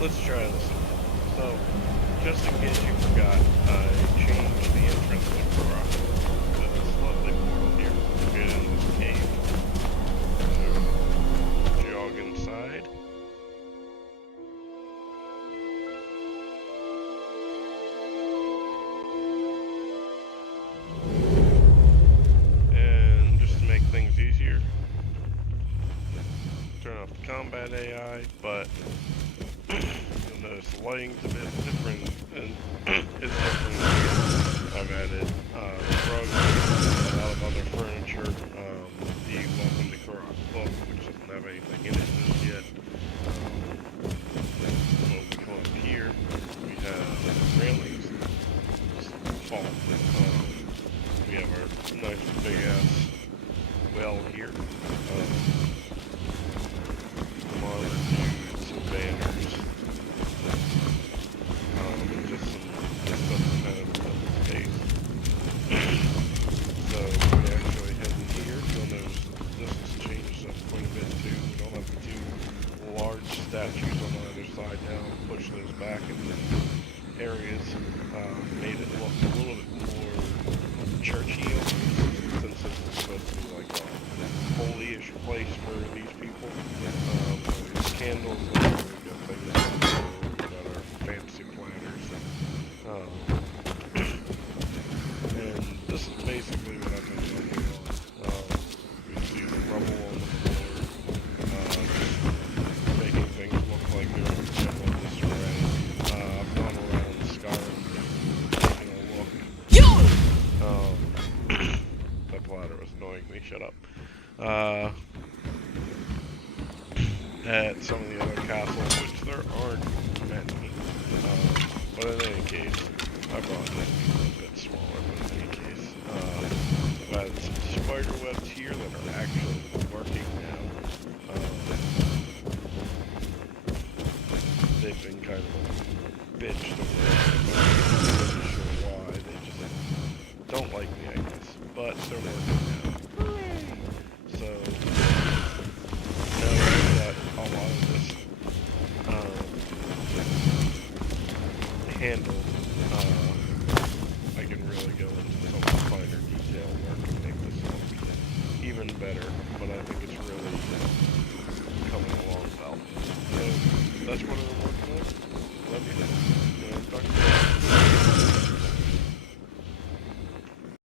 let's try this. So, just in case you forgot, I changed the entrance to Korok to this lovely portal here to get into this cave. So, jog inside. And just to make things easier, turn off the combat AI, but you'll notice the lighting's a bit different, and it's different. I've added rugs, a lot of other furniture, the Welcome to Korok book, which doesn't have anything in it just yet. When we come up here, we have railings, fall. We have our nice big ass well here. Some banners, and just some stuff to kind of fill the space. So we actually head in here. You'll notice this has changed up quite a bit too. We don't have the two large statues on either side now. Push those back into areas. Made it look a little bit more churchy, since this is supposed to be like a holy-ish place for these people. Candles, we got things on the floor, we got our fancy planners, and this is basically what I've been working on. You see the rubble on the floor, just making things look like they're in general disarray. I've gone around Skyrim, taking a look. That platter was annoying me, shut up. At some of the other castles, which there aren't many. But in any case, I brought this a bit smaller, but in any case, I've added some spider webs here that are actually working now. They've been kind of bitched away. I'm not really sure why. They just don't like me, I guess. But they're working now. So, a lot of this handled, I can really go into some finer detail work and make this look even better, but I think it's really coming along well. So that's what